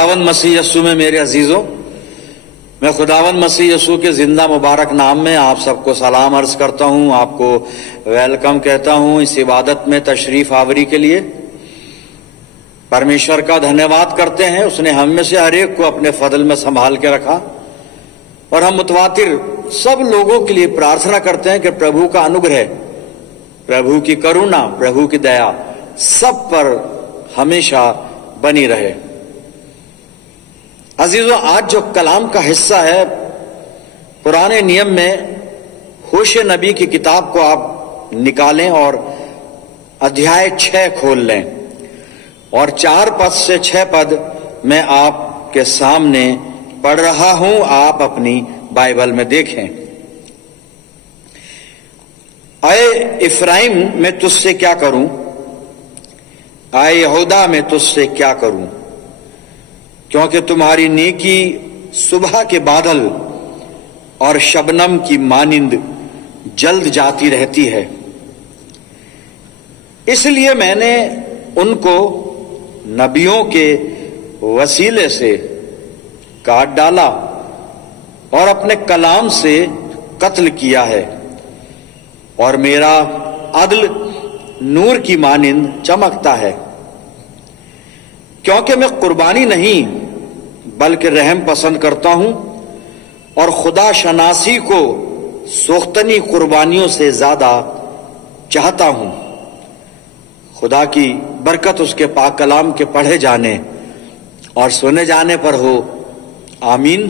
खुदावंद मसीह यस्सु में मेरे अजीजों, मैं खुदावंद मसीह यस्सु के जिंदा मुबारक नाम में आप सबको सलाम अर्ज करता हूं, आपको वेलकम कहता हूं इस इबादत में तशरीफ आवरी के लिए। परमेश्वर का धन्यवाद करते हैं, उसने हम में से हर एक को अपने फजल में संभाल के रखा और हम मुतवातिर सब लोगों के लिए प्रार्थना करते हैं कि प्रभु का अनुग्रह, प्रभु की करुणा, प्रभु की दया सब पर हमेशा बनी रहे। अजीजों, आज जो कलाम का हिस्सा है, पुराने नियम में होशे नबी की किताब को आप निकालें और अध्याय 6 खोल लें और 4 पद से 6 पद मैं आपके सामने पढ़ रहा हूं, आप अपनी बाइबल में देखें। आए इफ्राइम, मैं तुझसे क्या करूं? आए यहूदा, मैं तुझसे क्या करूं? क्योंकि तुम्हारी नेकी सुबह के बादल और शबनम की मानिंद जल्द जाती रहती है। इसलिए मैंने उनको नबियों के वसीले से काट डाला और अपने कलाम से कत्ल किया है, और मेरा अदल नूर की मानिंद चमकता है। क्योंकि मैं कुर्बानी नहीं बल्कि रहम पसंद करता हूं और खुदा शनासी को सोख्तनी कुर्बानियों से ज्यादा चाहता हूं। खुदा की बरकत उसके पाक कलाम के पढ़े जाने और सुने जाने पर हो, आमीन।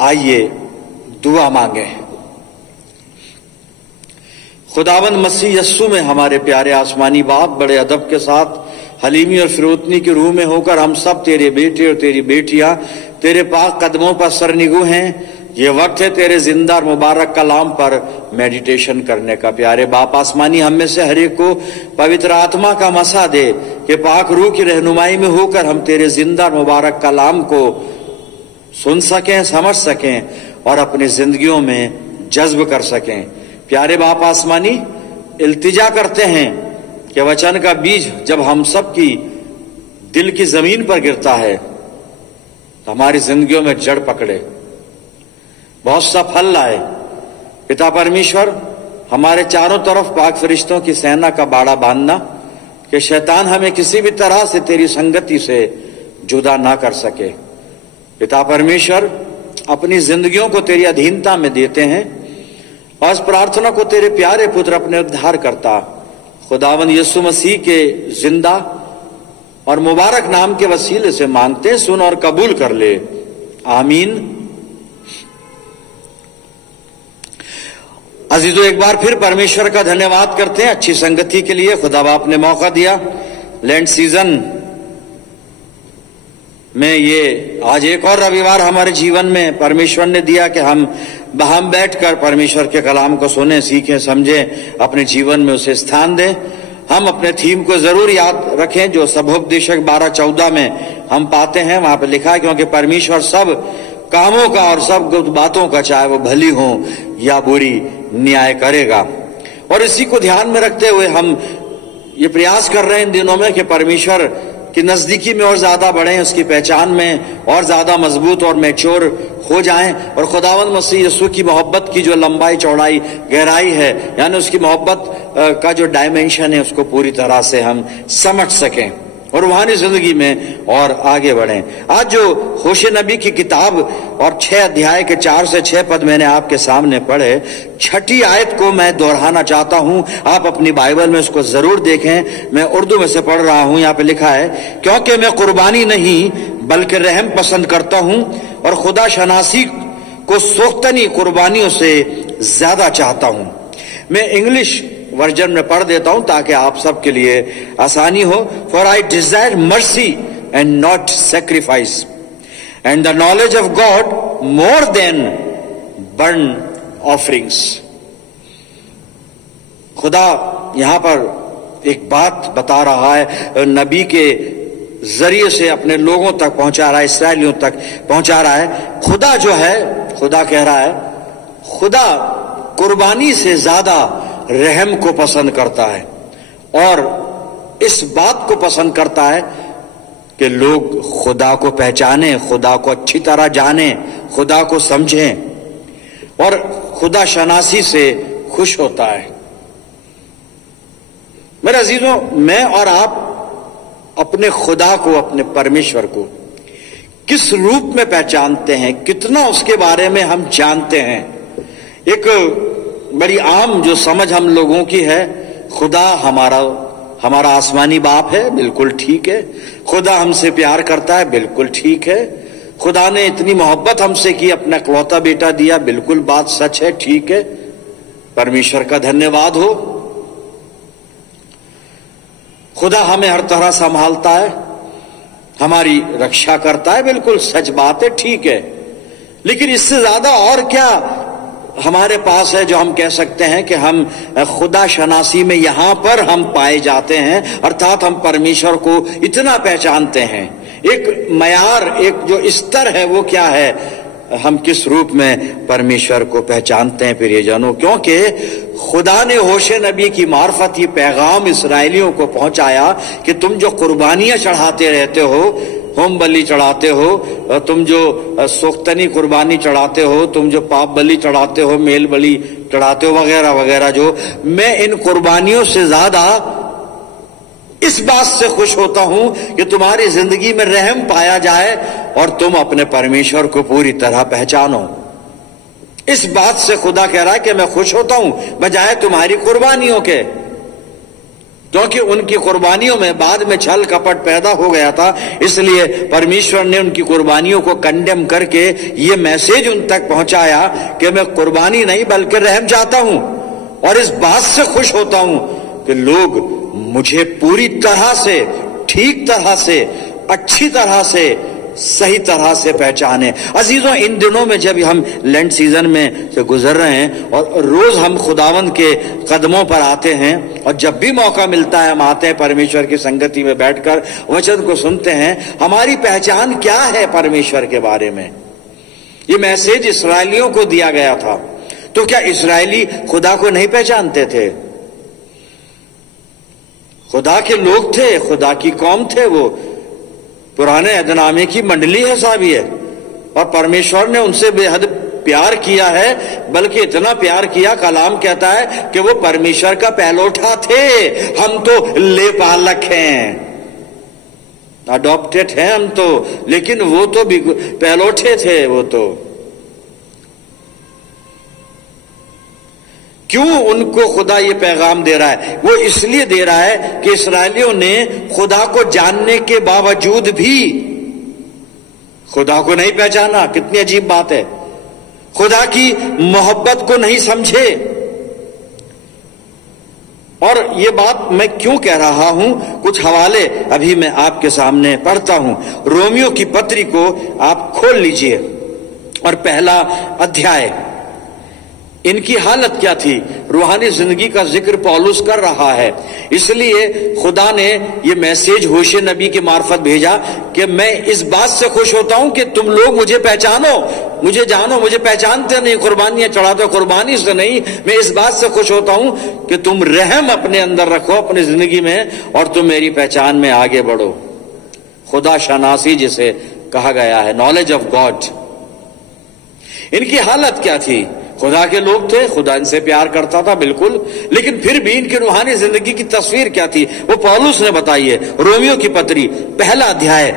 आइए दुआ मांगे। खुदावंद मसीह यस्सु में हमारे प्यारे आसमानी बाप, बड़े अदब के साथ हलीमी और फिरोतनी की रूह में होकर हम सब तेरे बेटे और तेरी बेटियां तेरे पाक कदमों पर सरनिगू हैं। ये वक्त है तेरे जिंदा और मुबारक कलाम पर मेडिटेशन करने का। प्यारे बाप आसमानी, हम में से हर एक को पवित्र आत्मा का मसा दे कि पाक रूह की रहनुमाई में होकर हम तेरे जिंदा और मुबारक कलाम को सुन सकें, समझ सकें और अपनी जिंदगियों में जज्ब कर सकें। प्यारे बाप आसमानी, इल्तिजा करते हैं कि वचन का बीज जब हम सब की दिल की जमीन पर गिरता है तो हमारी जिंदगियों में जड़ पकड़े, बहुत सा फल लाए। पिता परमेश्वर, हमारे चारों तरफ पाक फरिश्तों की सेना का बाड़ा बांधना कि शैतान हमें किसी भी तरह से तेरी संगति से जुदा ना कर सके। पिता परमेश्वर, अपनी जिंदगियों को तेरी अधीनता में देते हैं और इस प्रार्थना को तेरे प्यारे पुत्र अपने उद्धार करता खुदावंद यीशु मसीह के जिंदा और मुबारक नाम के वसीले से मांगते, सुन और कबूल कर ले, आमीन। अजीजों, एक बार फिर परमेश्वर का धन्यवाद करते हैं अच्छी संगति के लिए। खुदा बाप ने मौका दिया लैंड सीजन में, ये आज एक और रविवार हमारे जीवन में परमेश्वर ने दिया कि हम बैठकर परमेश्वर के कलाम को सुने, सीखें, समझें, अपने जीवन में उसे स्थान दें। हम अपने थीम को जरूर याद रखें जो सबोपदेशक 12:14 में हम पाते हैं। वहां पर लिखा है, क्योंकि परमेश्वर सब कामों का और सब गुप्त बातों का, चाहे वो भली हो या बुरी, न्याय करेगा। और इसी को ध्यान में रखते हुए हम ये प्रयास कर रहे हैं इन दिनों में कि परमेश्वर की नजदीकी में और ज्यादा बढ़ें, उसकी पहचान में और ज्यादा मजबूत और मैच्योर हो जाएं और खुदावंद मसीह यीशु की मोहब्बत की जो लंबाई, चौड़ाई, गहराई है, यानी उसकी मोहब्बत का जो डायमेंशन है, उसको पूरी तरह से हम समझ सकें और रूहानी जिंदगी में और आगे बढ़ें। आज जो होशे नबी की किताब और 6 अध्याय के 4 से 6 पद मैंने आपके सामने पढ़े, 6ठी आयत को मैं दोहराना चाहता हूं। आप अपनी बाइबल में उसको जरूर देखें। मैं उर्दू में से पढ़ रहा हूं। यहाँ पे लिखा है, क्योंकि मैं कुर्बानी नहीं बल्कि रहम पसंद करता हूं और खुदा शनासी को सोख्तनी कुर्बानियों से ज्यादा चाहता हूं। मैं इंग्लिश वर्जन में पढ़ देता हूं ताकि आप सबके लिए आसानी हो। For I Dzire mercy and not sacrifice and the knowledge of God more than burn offerings. खुदा यहां पर एक बात बता रहा है, नबी के जरिए से अपने लोगों तक पहुंचा रहा है, इसराइलियों तक पहुंचा रहा है। खुदा जो है, खुदा कह रहा है, खुदा कुर्बानी से ज्यादा रहम को पसंद करता है और इस बात को पसंद करता है कि लोग खुदा को पहचाने, खुदा को अच्छी तरह जाने, खुदा को समझें और खुदा शनासी से खुश होता है। मेरे अजीजों, मैं और आप अपने खुदा को, अपने परमेश्वर को किस रूप में पहचानते हैं, कितना उसके बारे में हम जानते हैं। एक बड़ी आम जो समझ हम लोगों की है, खुदा हमारा आसमानी बाप है, बिल्कुल ठीक है। खुदा हमसे प्यार करता है, बिल्कुल ठीक है। खुदा ने इतनी मोहब्बत हमसे की, अपना इकलौता बेटा दिया, बिल्कुल बात सच है, ठीक है। परमेश्वर का धन्यवाद हो। खुदा हमें हर तरह संभालता है, हमारी रक्षा करता है, बिल्कुल सच बात है, ठीक है। लेकिन इससे ज्यादा और क्या हमारे पास है जो हम कह सकते हैं कि हम खुदा शनासी में यहां पर हम पाए जाते हैं, अर्थात हम परमेश्वर को इतना पहचानते हैं। एक मयार, एक जो स्तर है वो क्या है, हम किस रूप में परमेश्वर को पहचानते हैं प्रियजनों। क्योंकि खुदा ने होशे नबी की मार्फत ये पैगाम इसराइलियों को पहुंचाया कि तुम जो कुर्बानियां चढ़ाते रहते हो, होम बलि चढ़ाते हो, तुम जो सोख्तनी कुर्बानी चढ़ाते हो, तुम जो पाप बलि चढ़ाते हो, मेल बलि चढ़ाते हो, वगैरह वगैरह, जो मैं इन कुर्बानियों से ज्यादा इस बात से खुश होता हूं कि तुम्हारी जिंदगी में रहम पाया जाए और तुम अपने परमेश्वर को पूरी तरह पहचानो। इस बात से खुदा कह रहा है कि मैं खुश होता हूं बजाय तुम्हारी कुर्बानियों के, क्योंकि उनकी कुर्बानियों में बाद में छल कपट पैदा हो गया था। इसलिए परमेश्वर ने उनकी कुर्बानियों को कंडेम करके ये मैसेज उन तक पहुंचाया कि मैं कुर्बानी नहीं बल्कि रहम चाहता हूं, और इस बात से खुश होता हूं कि लोग मुझे पूरी तरह से, ठीक तरह से, अच्छी तरह से, सही तरह से पहचाने। अजीजों, इन दिनों में जब हम लेंट सीजन में से गुजर रहे हैं और रोज हम खुदावंद के कदमों पर आते हैं, और जब भी मौका मिलता है हम आते हैं परमेश्वर की संगति में बैठकर वचन को सुनते हैं, हमारी पहचान क्या है परमेश्वर के बारे में। ये मैसेज इस्राएलियों को दिया गया था, तो क्या इस्राएली खुदा को नहीं पहचानते थे? खुदा के लोग थे, खुदा की कौम थे, वो पुराने अहदनामे की मंडली है साहब ये, और परमेश्वर ने उनसे बेहद प्यार किया है, बल्कि इतना प्यार किया, कलाम कहता है कि वो परमेश्वर का पहलौठा थे। हम तो ले पालक हैं, अडॉप्टेड हैं हम तो, लेकिन वो तो पहलौठे थे। वो तो क्यों उनको खुदा ये पैगाम दे रहा है? वो इसलिए दे रहा है कि इस्राएलियों ने खुदा को जानने के बावजूद भी खुदा को नहीं पहचाना। कितनी अजीब बात है, खुदा की मोहब्बत को नहीं समझे। और ये बात मैं क्यों कह रहा हूं, कुछ हवाले अभी मैं आपके सामने पढ़ता हूं। रोमियो की पत्री को आप खोल लीजिए और पहला अध्याय। इनकी हालत क्या थी, रूहानी जिंदगी का जिक्र पौलुस कर रहा है। इसलिए खुदा ने ये मैसेज होशे नबी के मार्फत भेजा कि मैं इस बात से खुश होता हूं कि तुम लोग मुझे पहचानो, मुझे जानो। मुझे पहचानते नहीं, कुर्बानियां चढ़ाते, कुर्बानी से नहीं। मैं इस बात से खुश होता हूं कि तुम रहम अपने अंदर रखो अपनी जिंदगी में, और तुम मेरी पहचान में आगे बढ़ो। खुदा शनासी जिसे कहा गया है, नॉलेज ऑफ गॉड। इनकी हालत क्या थी? खुदा के लोग थे, खुदा इनसे प्यार करता था, बिल्कुल, लेकिन फिर भी इनकी रूहानी जिंदगी की तस्वीर क्या थी, वो पौलुस ने बताई है। रोमियो की पत्री पहला अध्याय,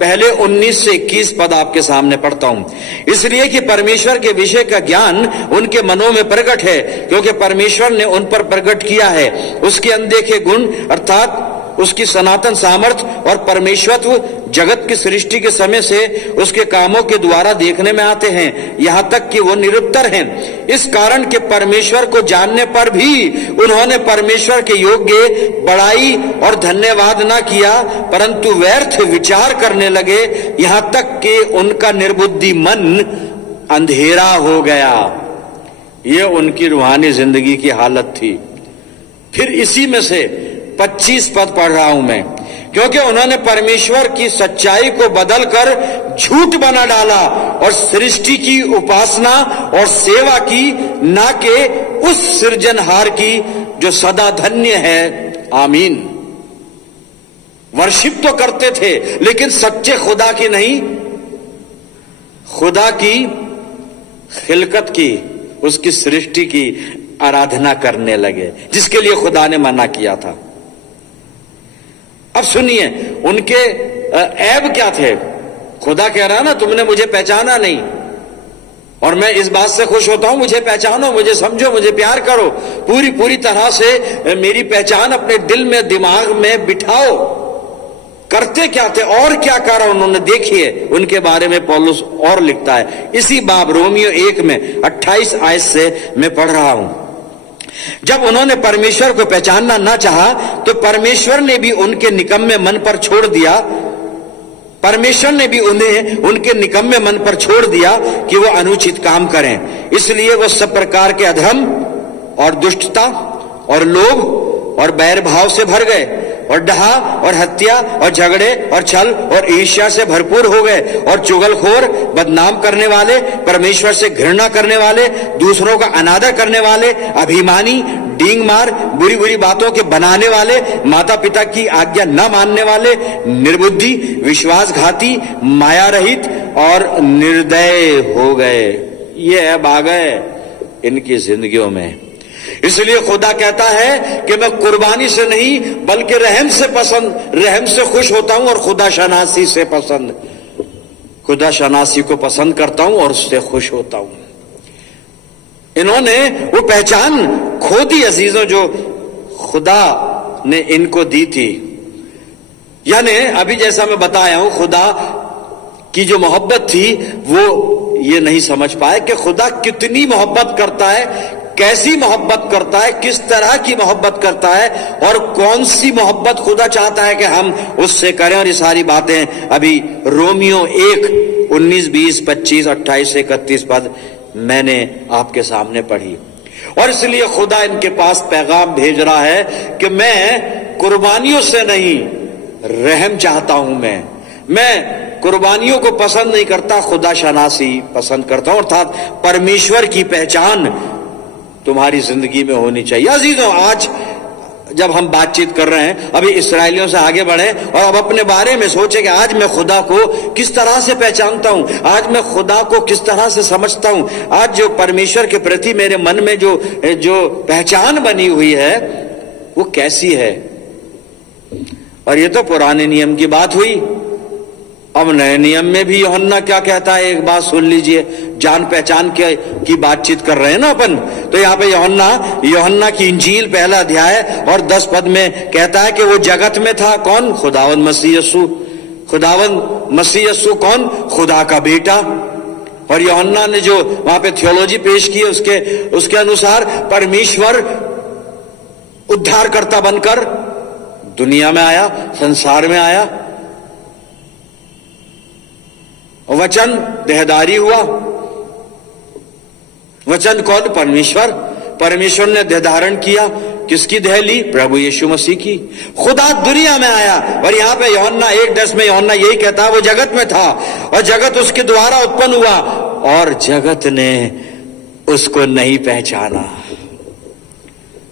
पहले 19 से 21 पद आपके सामने पढ़ता हूं। इसलिए कि परमेश्वर के विषय का ज्ञान उनके मनों में प्रकट है, क्योंकि परमेश्वर ने उन पर प्रकट किया है उसके अनदेखे गुण, अर्थात उसकी सनातन सामर्थ्य और परमेश्वत्व जगत की सृष्टि के समय से उसके कामों के द्वारा देखने में आते हैं, यहां तक कि वो निरुत्तर हैं। इस कारण के परमेश्वर को जानने पर भी उन्होंने परमेश्वर के योग्य बड़ाई और धन्यवाद न किया, परंतु व्यर्थ विचार करने लगे, यहां तक कि उनका निर्बुद्धि मन अंधेरा हो गया। ये उनकी रूहानी जिंदगी की हालत थी। फिर इसी में से 25 पद पढ़ रहा हूं मैं। क्योंकि उन्होंने परमेश्वर की सच्चाई को बदलकर झूठ बना डाला और सृष्टि की उपासना और सेवा की, ना के उस सृजनहार की जो सदा धन्य है। आमीन। वर्शिप तो करते थे लेकिन सच्चे खुदा की नहीं, खुदा की खिलकत की, उसकी सृष्टि की आराधना करने लगे, जिसके लिए खुदा ने मना किया था। अब सुनिए उनके ऐब क्या थे। खुदा कह रहा ना तुमने मुझे पहचाना नहीं, और मैं इस बात से खुश होता हूं, मुझे पहचानो, मुझे समझो, मुझे प्यार करो, पूरी पूरी तरह से मेरी पहचान अपने दिल में दिमाग में बिठाओ। करते क्या थे और क्या करा उन्होंने, देखिए उनके बारे में पौलुस और लिखता है इसी बाब रोमियो 1 में 28 आयत से मैं पढ़ रहा हूं। जब उन्होंने परमेश्वर को पहचानना ना चाहा तो परमेश्वर ने भी उनके निकम्मे मन पर छोड़ दिया, परमेश्वर ने भी उन्हें उनके निकम्मे मन पर छोड़ दिया कि वो अनुचित काम करें। इसलिए वो सब प्रकार के अधर्म और दुष्टता और लोभ और बैर भाव से भर गए और डहा और हत्या और झगड़े और छल और ईर्ष्या से भरपूर हो गए और चुगलखोर, बदनाम करने वाले, परमेश्वर से घृणा करने वाले, दूसरों का अनादर करने वाले, अभिमानी, डींग मार, बुरी बुरी बातों के बनाने वाले, माता पिता की आज्ञा न मानने वाले, निर्बुद्धि, विश्वासघाती, माया रहित और निर्दय हो गए। ये ऐब आ गए इनकी जिंदगियों में। इसलिए खुदा कहता है कि मैं कुर्बानी से नहीं बल्कि रहम से खुश होता हूं और खुदा शनासी को पसंद करता हूं और उससे खुश होता हूं। इन्होंने वो पहचान खो दी अजीजों जो खुदा ने इनको दी थी। यानी अभी जैसा मैं बताया हूं, खुदा की जो मोहब्बत थी वो ये नहीं समझ पाए कि खुदा कितनी मोहब्बत करता है, कैसी मोहब्बत करता है, किस तरह की मोहब्बत करता है और कौन सी मोहब्बत खुदा चाहता है कि हम उससे करें। और ये सारी बातें अभी रोमियो 1 19 20 25 28 से 31 पद मैंने आपके सामने पढ़ी। और इसलिए खुदा इनके पास पैगाम भेज रहा है कि मैं कुर्बानियों से नहीं, रहम चाहता हूं। मैं कुर्बानियों को पसंद नहीं करता, खुदा शनासी पसंद करता हूं, अर्थात परमेश्वर की पहचान तुम्हारी जिंदगी में होनी चाहिए। अजीजों, आज जब हम बातचीत कर रहे हैं, अभी इस्राएलियों से आगे बढ़े और अब अपने बारे में सोचे कि आज मैं खुदा को किस तरह से पहचानता हूं, आज मैं खुदा को किस तरह से समझता हूं, आज जो परमेश्वर के प्रति मेरे मन में जो पहचान बनी हुई है वो कैसी है। और ये तो पुराने नियम की बात हुई। अब नए नियम में भी यूहन्ना क्या कहता है, एक बात सुन लीजिए। जान पहचान की बातचीत कर रहे हैं ना अपन, तो यहाँ पे यूहन्ना की इंजील 1 अध्याय और 10 पद में कहता है कि वो जगत में था, कौन? खुदावंद मसीह यीशु। खुदावंद मसीह यीशु कौन? खुदा का बेटा। और यूहन्ना ने जो वहां पे थियोलॉजी पेश की है उसके अनुसार परमेश्वर उद्धारकर्ता बनकर दुनिया में आया, संसार में आया, वचन देहधारी हुआ। वचन कौन? परमेश्वर। परमेश्वर ने देह धारण किया, किसकी देह ली? प्रभु यीशु मसीह की। खुदा दुनिया में आया। और यहाँ पे यूहन्ना 1:10 में यूहन्ना यही कहता है, वो जगत में था और जगत उसके द्वारा उत्पन्न हुआ और जगत ने उसको नहीं पहचाना।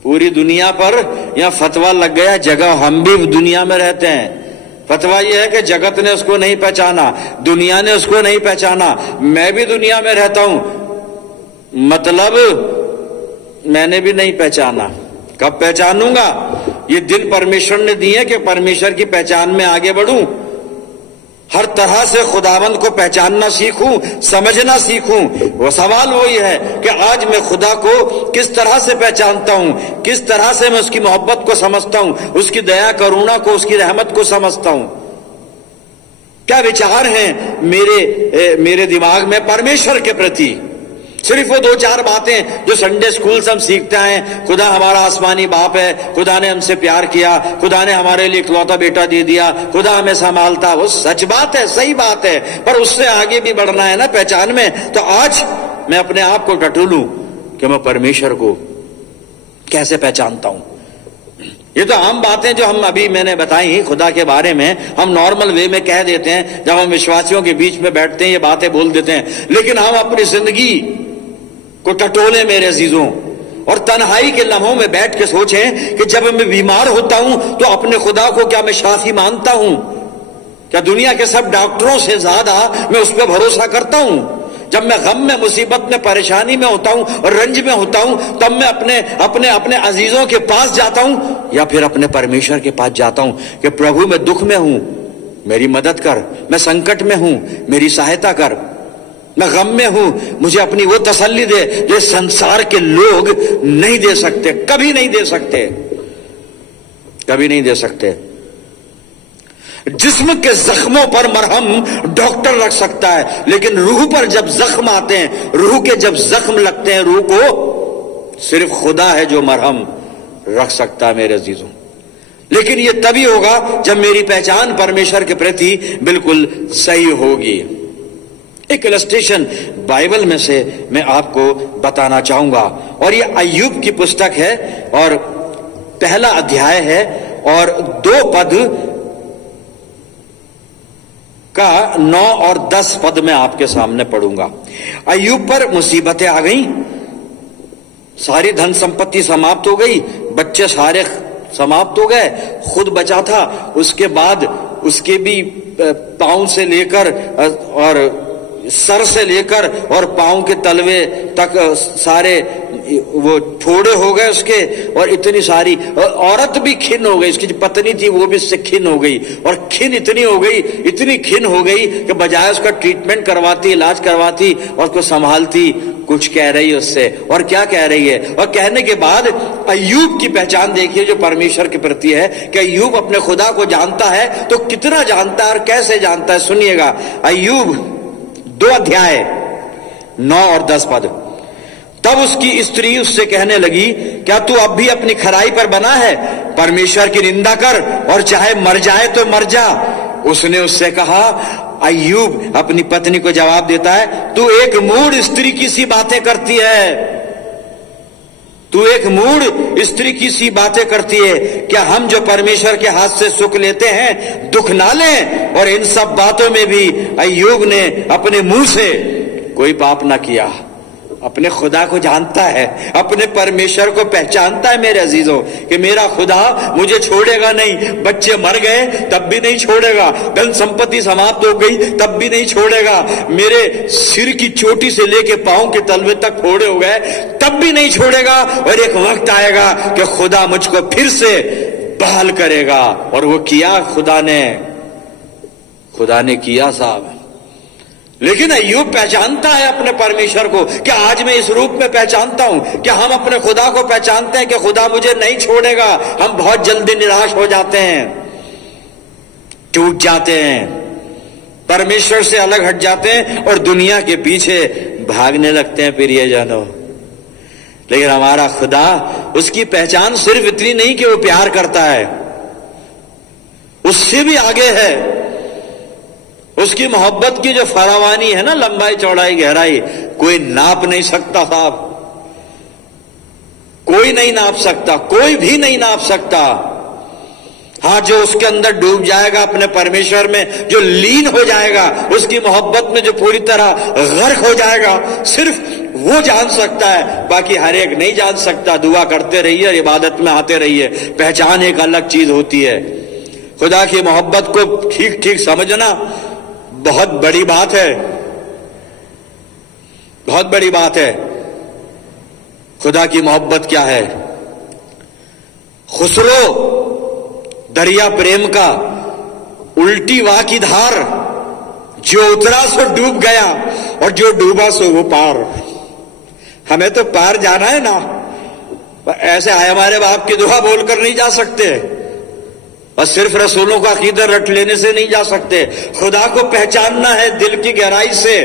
पूरी दुनिया पर यह फतवा लग गया, जगह हम भी दुनिया में रहते हैं। फतवा यह है कि जगत ने उसको नहीं पहचाना, दुनिया ने उसको नहीं पहचाना, मैं भी दुनिया में रहता हूं, मतलब मैंने भी नहीं पहचाना। कब पहचानूंगा? ये दिन परमेश्वर ने दिए कि परमेश्वर की पहचान में आगे बढ़ूं, हर तरह से खुदावंद को पहचानना सीखूं, समझना सीखूं। वो सवाल वही है कि आज मैं खुदा को किस तरह से पहचानता हूं, किस तरह से मैं उसकी मोहब्बत को समझता हूं, उसकी दया करुणा को, उसकी रहमत को समझता हूं। क्या विचार हैं मेरे दिमाग में परमेश्वर के प्रति? सिर्फ वो 2-4 बातें जो संडे स्कूल से हम सीखते हैं, खुदा हमारा आसमानी बाप है, खुदा ने हमसे प्यार किया, खुदा ने हमारे लिए इकलौता बेटा दे दिया, खुदा हमें संभालता, वो सच बात है, सही बात है, पर उससे आगे भी बढ़ना है ना पहचान में। तो आज मैं अपने आप को टटोलूं कि मैं परमेश्वर को कैसे पहचानता हूं। ये तो आम बातें जो हम अभी मैंने बताई खुदा के बारे में, हम नॉर्मल वे में कह देते हैं, जब हम विश्वासियों के बीच में बैठते हैं ये बातें बोल देते हैं, लेकिन हम अपनी जिंदगी को टटोले मेरे अजीजों, और तन्हाई के लम्हों में बैठ के सोचें कि जब मैं बीमार होता हूं तो अपने खुदा को क्या मैं शाफी मानता हूं? क्या दुनिया के सब डॉक्टरों से ज्यादा मैं उस पर भरोसा करता हूं? जब मैं गम में, मुसीबत में, परेशानी में होता हूं और रंज में होता हूं, तब मैं अपने अपने अपने अजीजों के पास जाता हूं या फिर अपने परमेश्वर के पास जाता हूं कि प्रभु मैं दुख में हूं, मेरी मदद कर, मैं संकट में हूं, मेरी सहायता कर, मैं गम में हूं, मुझे अपनी वो तसल्ली दे जो संसार के लोग नहीं दे सकते, कभी नहीं दे सकते, कभी नहीं दे सकते। जिस्म के जख्मों पर मरहम डॉक्टर रख सकता है, लेकिन रूह पर जब जख्म आते हैं, रूह के जब जख्म लगते हैं रूह को, सिर्फ खुदा है जो मरहम रख सकता है मेरे अजीजों। लेकिन यह तभी होगा जब मेरी पहचान परमेश्वर के प्रति बिल्कुल सही होगी। एक इलस्ट्रेशन बाइबल में से मैं आपको बताना चाहूंगा, और यह अय्यूब की पुस्तक है और पहला अध्याय है और 2 पद का 9 और 10 पद में आपके सामने पढ़ूंगा। अय्यूब पर मुसीबतें आ गई, सारी धन संपत्ति समाप्त हो गई, बच्चे सारे समाप्त हो गए, खुद बचा था, उसके बाद उसके भी पांव से लेकर और सर से लेकर और पांव के तलवे तक सारे वो फोड़े हो गए उसके, और इतनी सारी औरत भी खिन हो गई, उसकी जो पत्नी थी वो भी इससे खिन हो गई, और खिन इतनी हो गई, इतनी खिन हो गई कि बजाय उसका ट्रीटमेंट करवाती, इलाज करवाती और उसको संभालती, कुछ कह रही है उससे। और क्या कह रही है? और कहने के बाद अय्यूब की पहचान देखिए जो परमेश्वर के प्रति है, कि अय्यूब अपने खुदा को जानता है, तो कितना जानता है और कैसे जानता है, सुनिएगा। अय्यूब 2 अध्याय 9 और 10 पद। तब उसकी स्त्री उससे कहने लगी, क्या तू अब भी अपनी खराई पर बना है? परमेश्वर की निंदा कर और चाहे मर जाए तो मर जा। उसने उससे कहा, अय्यूब अपनी पत्नी को जवाब देता है, तू एक मूढ़ स्त्री की सी बातें करती है, तू एक मूढ़ स्त्री की सी बातें करती है। क्या हम जो परमेश्वर के हाथ से सुख लेते हैं दुख ना लें? और इन सब बातों में भी अय्यूब ने अपने मुंह से कोई पाप ना किया। अपने खुदा को जानता है, अपने परमेश्वर को पहचानता है मेरे अजीजों, कि मेरा खुदा मुझे छोड़ेगा नहीं। बच्चे मर गए तब भी नहीं छोड़ेगा, धन संपत्ति समाप्त हो गई तब भी नहीं छोड़ेगा, मेरे सिर की चोटी से लेके पांव के तलवे तक फोड़े हो गए तब भी नहीं छोड़ेगा। और एक वक्त आएगा कि खुदा मुझको फिर से बहाल करेगा। और वो किया, खुदा ने किया साहब। लेकिन अय्यूब पहचानता है अपने परमेश्वर को, कि आज मैं इस रूप में पहचानता हूं कि हम अपने खुदा को पहचानते हैं कि खुदा मुझे नहीं छोड़ेगा। हम बहुत जल्दी निराश हो जाते हैं, टूट जाते हैं, परमेश्वर से अलग हट जाते हैं और दुनिया के पीछे भागने लगते हैं प्रियजनों। लेकिन हमारा खुदा, उसकी पहचान सिर्फ इतनी नहीं कि वो प्यार करता है, उससे भी आगे है। उसकी मोहब्बत की जो फरावानी है ना, लंबाई चौड़ाई गहराई, कोई नाप नहीं सकता साहब, कोई नहीं नाप सकता, कोई भी नहीं नाप सकता। हाँ, जो उसके अंदर डूब जाएगा अपने परमेश्वर में, जो लीन हो जाएगा उसकी मोहब्बत में, जो पूरी तरह गर्क हो जाएगा, सिर्फ वो जान सकता है, बाकी हर एक नहीं जान सकता। दुआ करते रहिए, इबादत में आते रहिए, पहचान एक अलग चीज होती है। खुदा की मोहब्बत को ठीक ठीक समझना बहुत बड़ी बात है, बहुत बड़ी बात है। खुदा की मोहब्बत क्या है? खुसरो दरिया प्रेम का, उल्टी वाह की धार, जो उतरा सो डूब गया और जो डूबा सो वो पार। हमें तो पार जाना है ना, ऐसे आए हमारे बाप की दुआ बोलकर नहीं जा सकते, और सिर्फ रसूलों का अकीदा रट लेने से नहीं जा सकते। खुदा को पहचानना है दिल की गहराई से,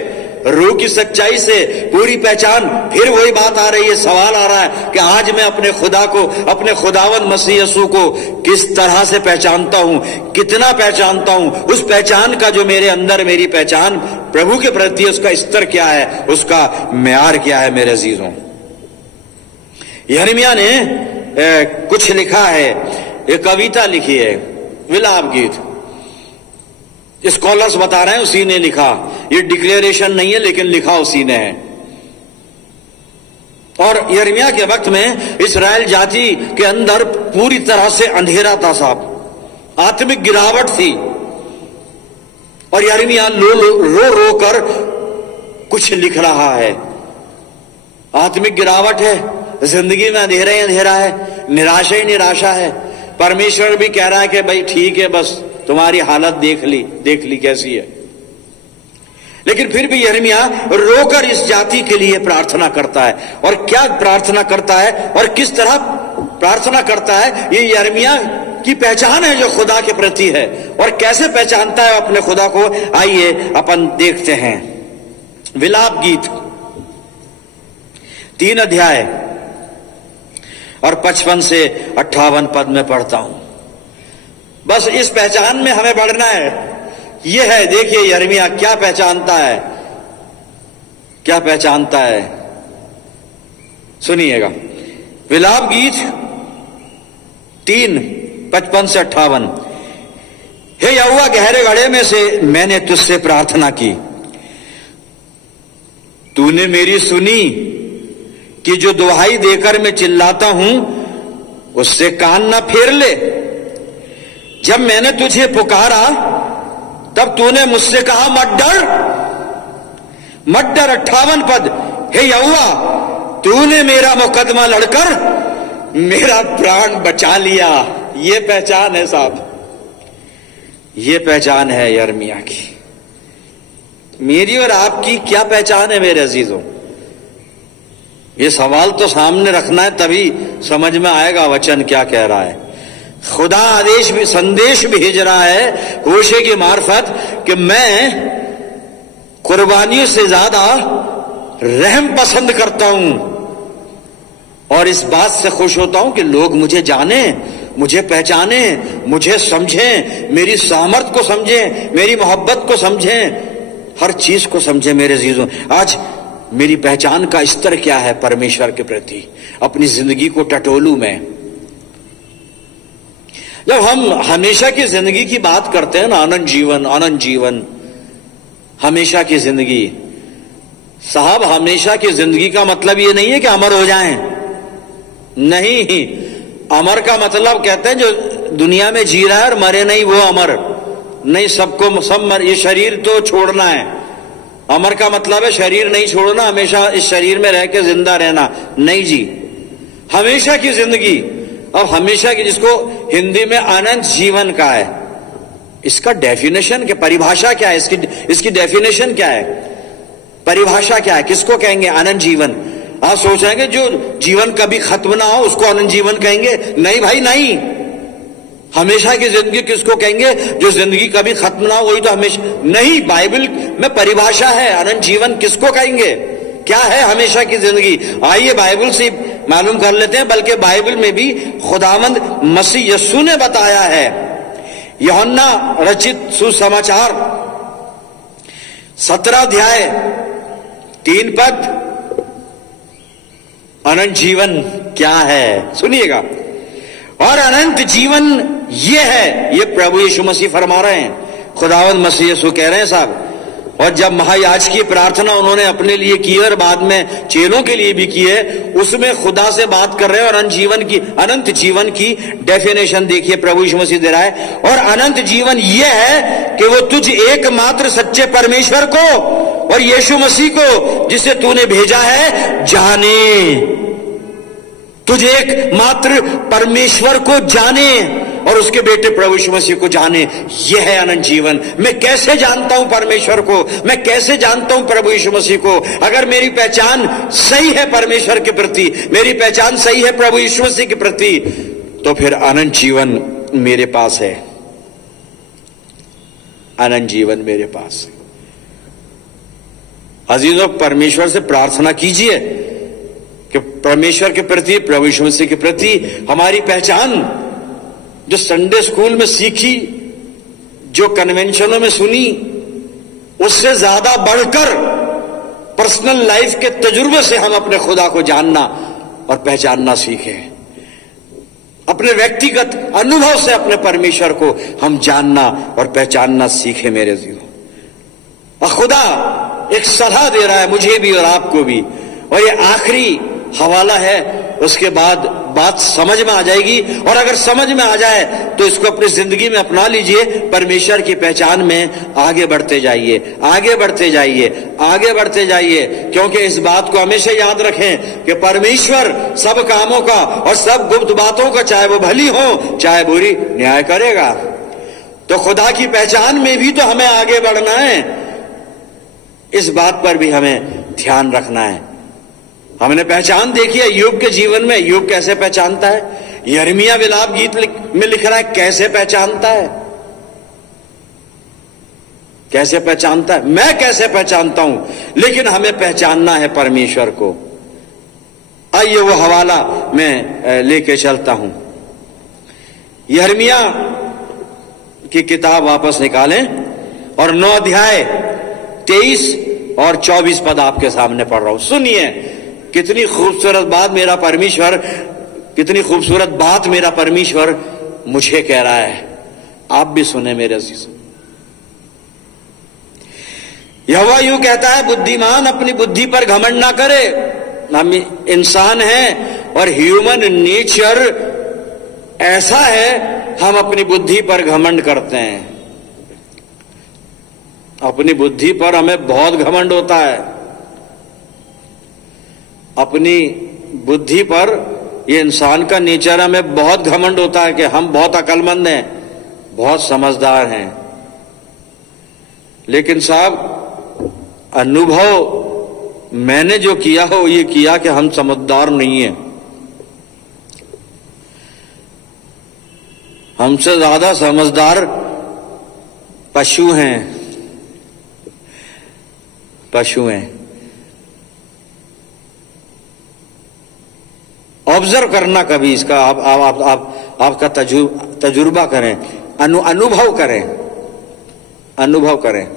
रूह की सच्चाई से, पूरी पहचान। फिर वही बात आ रही है, सवाल आ रहा है कि आज मैं अपने खुदा को, अपने खुदावन मसीह यीशु को किस तरह से पहचानता हूं, कितना पहचानता हूं। उस पहचान का जो मेरे अंदर, मेरी पहचान प्रभु के प्रति, उसका स्तर क्या है, उसका म्यार क्या है मेरे अजीजों। यिर्मयाह ने कुछ लिखा है, एक कविता लिखी है, विलाप गीत। स्कॉलर्स बता रहे हैं उसी ने लिखा, ये डिक्लेरेशन नहीं है लेकिन लिखा उसी ने है। और यिर्मयाह के वक्त में इस्राएल जाति के अंदर पूरी तरह से अंधेरा था साहब, आत्मिक गिरावट थी। और यिर्मयाह रो रो कर कुछ लिख रहा है। आत्मिक गिरावट है, जिंदगी में अंधेरा ही अंधेरा है, निराशा ही निराशा है। परमेश्वर भी कह रहा है कि भाई ठीक है, बस तुम्हारी हालत देख ली कैसी है। लेकिन फिर भी यिर्मयाह रोकर इस जाति के लिए प्रार्थना करता है। और क्या प्रार्थना करता है और किस तरह प्रार्थना करता है, ये यिर्मयाह की पहचान है जो खुदा के प्रति है। और कैसे पहचानता है अपने खुदा को, आइए अपन देखते हैं। विलाप गीत 3 अध्याय और 55 से 58 पद में पढ़ता हूं। बस इस पहचान में हमें बढ़ना है। यह है, देखिए यिर्मयाह क्या पहचानता है, क्या पहचानता है, सुनिएगा। विलाप गीत 3, 55 से 58। हे यहोवा, गहरे घड़े में से मैंने तुझसे प्रार्थना की, तूने मेरी सुनी कि जो दुहाई देकर मैं चिल्लाता हूं उससे कान ना फेर ले। जब मैंने तुझे पुकारा तब तूने मुझसे कहा मत डर, मत डर। 58 पद, हे यहोवा, तूने मेरा मुकदमा लड़कर मेरा प्राण बचा लिया। ये पहचान है साहब, ये पहचान है यिर्मयाह की। मेरी और आपकी क्या पहचान है मेरे अजीजों? ये सवाल तो सामने रखना है, तभी समझ में आएगा वचन क्या कह रहा है। खुदा आदेश भी, संदेश भेज रहा है होशे की मार्फत कि मैं कुर्बानियों से ज्यादा रहम पसंद करता हूं और इस बात से खुश होता हूं कि लोग मुझे जाने, मुझे पहचाने, मुझे समझें, मेरी सामर्थ को समझें, मेरी मोहब्बत को समझें, हर चीज को समझें। मेरे अजीजों, आज मेरी पहचान का स्तर क्या है परमेश्वर के प्रति, अपनी जिंदगी को टटोलूं मैं। जब हम हमेशा की जिंदगी की बात करते हैं ना, अनंत जीवन, अनंत जीवन, हमेशा की जिंदगी, साहब हमेशा की जिंदगी का मतलब ये नहीं है कि अमर हो जाएं। नहीं, अमर का मतलब कहते हैं जो दुनिया में जी रहा है और मरे नहीं वो अमर नहीं। सबको सब मर, ये शरीर तो छोड़ना है। अमर का मतलब है शरीर नहीं छोड़ना, हमेशा इस शरीर में रह के जिंदा रहना नहीं जी, हमेशा की जिंदगी। अब हमेशा की, जिसको हिंदी में अनंत जीवन का है, इसका डेफिनेशन क्या, परिभाषा क्या है, इसकी डेफिनेशन क्या है, परिभाषा क्या है, किसको कहेंगे अनंत जीवन? आप सोच रहे हैं जो जीवन कभी खत्म ना हो उसको अनंत जीवन कहेंगे? नहीं भाई नहीं। हमेशा की जिंदगी किसको कहेंगे? जो जिंदगी कभी खत्म ना हो वही तो हमेशा नहीं। बाइबल में परिभाषा है अनंत जीवन किसको कहेंगे, क्या है हमेशा की जिंदगी। आइए बाइबल से मालूम कर लेते हैं। बल्कि बाइबल में भी खुदावंद मसीह यीशु ने बताया है। यूहन्ना रचित सुसमाचार 17 अध्याय 3 पद, अनंत जीवन क्या है सुनिएगा। और अनंत जीवन ये है, ये प्रभु यीशु मसीह फरमा रहे हैं, खुदावंद मसीह यीशु कह रहे हैं साहब। और जब महायाजक की प्रार्थना उन्होंने अपने लिए की और बाद में चेलों के लिए भी की है, उसमें खुदा से बात कर रहे हैं। और अनंत जीवन की डेफिनेशन देखिए प्रभु यीशु मसीह दे रहा है। और अनंत जीवन यह है कि वो तुझ एकमात्र सच्चे परमेश्वर को और यीशु मसीह को जिसे तूने भेजा है जाने। तुझ एकमात्र परमेश्वर को जाने और उसके बेटे प्रभु यीशु मसीह को जाने, यह है अनंत जीवन। मैं कैसे जानता हूं परमेश्वर को, मैं कैसे जानता हूं प्रभु यीशु मसीह को? अगर मेरी पहचान सही है परमेश्वर के प्रति, मेरी पहचान सही है प्रभु यीशु मसीह के प्रति, तो फिर अनंत जीवन मेरे पास है, अनंत जीवन मेरे पास है। अजीजों, परमेश्वर से प्रार्थना कीजिए कि परमेश्वर के प्रति, प्रभु यीशु मसीह के प्रति हमारी पहचान जो संडे स्कूल में सीखी, जो कन्वेंशनों में सुनी, उससे ज्यादा बढ़कर पर्सनल लाइफ के तजुर्बे से हम अपने खुदा को जानना और पहचानना सीखें। अपने व्यक्तिगत अनुभव से अपने परमेश्वर को हम जानना और पहचानना सीखें मेरे जीवन। और खुदा एक सलाह दे रहा है मुझे भी और आपको भी, और ये आखिरी हवाला है, उसके बाद बात समझ में आ जाएगी। और अगर समझ में आ जाए तो इसको अपनी जिंदगी में अपना लीजिए, परमेश्वर की पहचान में आगे बढ़ते जाइए, आगे बढ़ते जाइए, आगे बढ़ते जाइए। क्योंकि इस बात को हमेशा याद रखें कि परमेश्वर सब कामों का और सब गुप्त बातों का, चाहे वो भली हो चाहे बुरी, न्याय करेगा। तो खुदा की पहचान में भी तो हमें आगे बढ़ना है, इस बात पर भी हमें ध्यान रखना है। हमने पहचान देखी है यूब के जीवन में, यूब कैसे पहचानता है। यिर्मयाह विलाप गीत में लिख रहा है, कैसे पहचानता है, कैसे पहचानता है। मैं कैसे पहचानता हूं, लेकिन हमें पहचानना है परमेश्वर को। आइए वो हवाला मैं लेके चलता हूं। यिर्मयाह की किताब वापस निकालें और 9 अध्याय 23 और 24 पद आपके सामने पढ़ रहा हूं। सुनिए कितनी खूबसूरत बात मेरा परमेश्वर, कितनी खूबसूरत बात मेरा परमेश्वर मुझे कह रहा है। आप भी सुने मेरे अजीजों। यहोवा यूं कहता है, बुद्धिमान अपनी बुद्धि पर घमंड ना करे। हम इंसान हैं और ह्यूमन नेचर ऐसा है, हम अपनी बुद्धि पर घमंड करते हैं। अपनी बुद्धि पर हमें बहुत घमंड होता है। अपनी बुद्धि पर, ये इंसान का नेचर, हमें बहुत घमंड होता है कि हम बहुत अक्लमंद हैं, बहुत समझदार हैं। लेकिन साहब, अनुभव मैंने जो किया हो ये किया कि हम समझदार नहीं हैं। हमसे ज्यादा समझदार पशु हैं, पशु हैं। ऑब्जर्व करना कभी इसका, आपका तजुर्बा करें, अनुभव करें, अनुभव करें।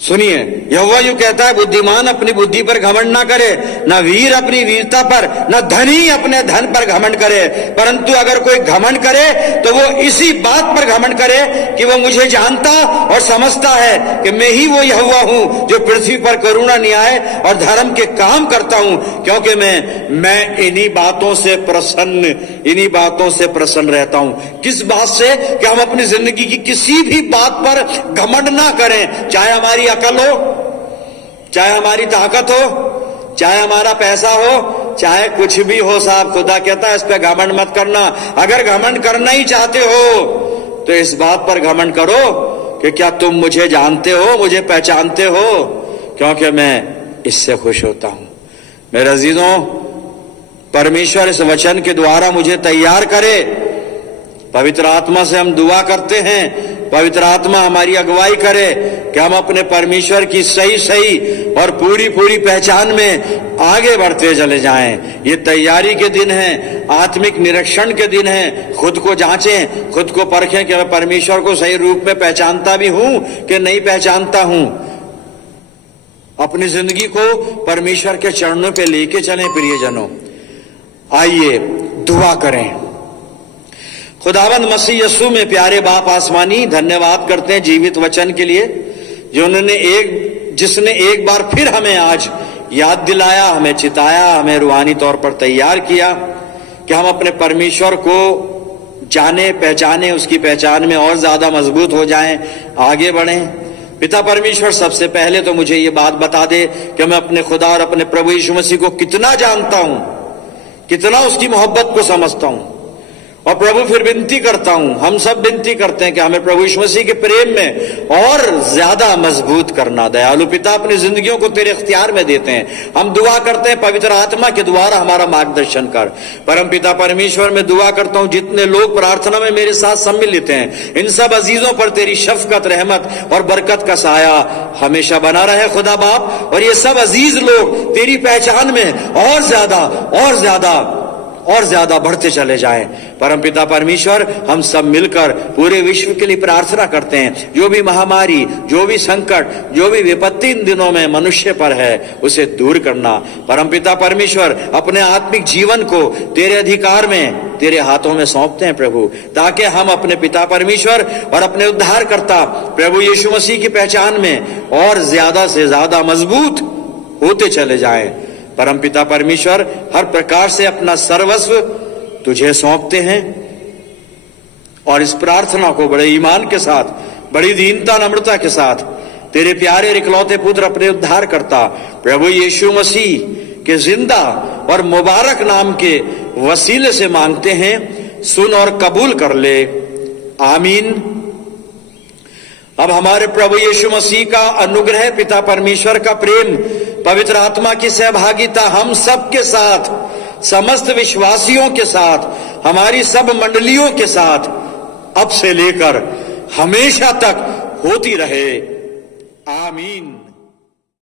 सुनिए, यहोवा यूं कहता है, बुद्धिमान अपनी बुद्धि पर घमंड ना करे, न वीर अपनी वीरता पर, न धनी अपने धन पर घमंड करे। परंतु अगर कोई घमंड करे तो वो इसी बात पर घमंड करे कि वो मुझे जानता और समझता है कि मैं ही वो यहोवा हूं जो पृथ्वी पर करुणा, न्याय और धर्म के काम करता हूं। क्योंकि मैं इन्हीं बातों से प्रसन्न, इन्हीं बातों से प्रसन्न रहता हूं। किस बात से? कि हम अपनी जिंदगी की किसी भी बात पर घमंड ना करें, चाहे हमारी अकल हो, चाहे हमारी ताकत हो, चाहे हमारा पैसा हो, चाहे कुछ भी हो। साहब, खुदा कहता है इस पे घमंड मत करना। अगर घमंड करना ही चाहते हो तो इस बात पर घमंड करो कि क्या तुम मुझे जानते हो, मुझे पहचानते हो, क्योंकि मैं इससे खुश होता हूं। मेरे अजीजों, परमेश्वर इस वचन के द्वारा मुझे तैयार करे। पवित्र आत्मा से हम दुआ करते हैं, पवित्र आत्मा हमारी अगुवाई करे कि हम अपने परमेश्वर की सही और पूरी पहचान में आगे बढ़ते चले जाएं। ये तैयारी के दिन हैं, आत्मिक निरीक्षण के दिन हैं। खुद को जांचें, खुद को परखें कि मैं परमेश्वर को सही रूप में पहचानता भी हूं कि नहीं पहचानता हूं। अपनी जिंदगी को परमेश्वर के चरणों पे लेके चलें। प्रियजनों, आइए दुआ करें। खुदावंद मसीह यीशु में प्यारे बाप आसमानी, धन्यवाद करते हैं जीवित वचन के लिए, जिसने एक बार फिर हमें आज याद दिलाया, हमें चिताया, हमें रूहानी तौर पर तैयार किया कि हम अपने परमेश्वर को जाने, पहचाने, उसकी पहचान में और ज्यादा मजबूत हो जाएं, आगे बढ़ें। पिता परमेश्वर, सबसे पहले तो मुझे ये बात बता दे कि मैं अपने खुदा और अपने प्रभु यीशु मसीह को कितना जानता हूं, कितना उसकी मोहब्बत को समझता हूं। और प्रभु फिर विनती करता हूं, हम सब विनती करते हैं कि हमें प्रभु यीशु मसीह के प्रेम में और ज्यादा मजबूत करना। दयालु पिता, अपनी जिंदगियों को तेरे इख्तियार में देते हैं। हम दुआ करते हैं, पवित्र आत्मा के द्वारा हमारा मार्गदर्शन कर। परम पिता परमेश्वर, मैं दुआ करता हूं जितने लोग प्रार्थना में मेरे साथ सम्मिलित हैं, इन सब अजीजों पर तेरी शफकत, रहमत और बरकत का साया हमेशा बना रहे खुदा बाप। और ये सब अजीज लोग तेरी पहचान में और ज्यादा और ज्यादा बढ़ते चले जाएं। परमपिता परमेश्वर, हम सब मिलकर पूरे विश्व के लिए प्रार्थना करते हैं। जो भी महामारी, जो भी संकट, जो भी विपत्ति इन दिनों में मनुष्य पर है, उसे दूर करना। परमपिता परमेश्वर, अपने आत्मिक जीवन को तेरे अधिकार में, तेरे हाथों में सौंपते हैं प्रभु, ताकि हम अपने पिता परमेश्वर और अपने उद्धारकर्ता प्रभु यीशु मसीह की पहचान में और ज्यादा से ज्यादा मजबूत होते चले जाएं। परमपिता परमेश्वर, हर प्रकार से अपना सर्वस्व तुझे सौंपते हैं और इस प्रार्थना को बड़े ईमान के साथ, बड़ी दीनता नम्रता के साथ तेरे प्यारे इकलौते पुत्र, अपने उद्धारकर्ता प्रभु यीशु मसीह के जिंदा और मुबारक नाम के वसीले से मांगते हैं। सुन और कबूल कर ले, आमीन। अब हमारे प्रभु यीशु मसीह का अनुग्रह, पिता परमेश्वर का प्रेम, पवित्र आत्मा की सहभागिता हम सब के साथ, समस्त विश्वासियों के साथ, हमारी सब मंडलियों के साथ अब से लेकर हमेशा तक होती रहे, आमीन।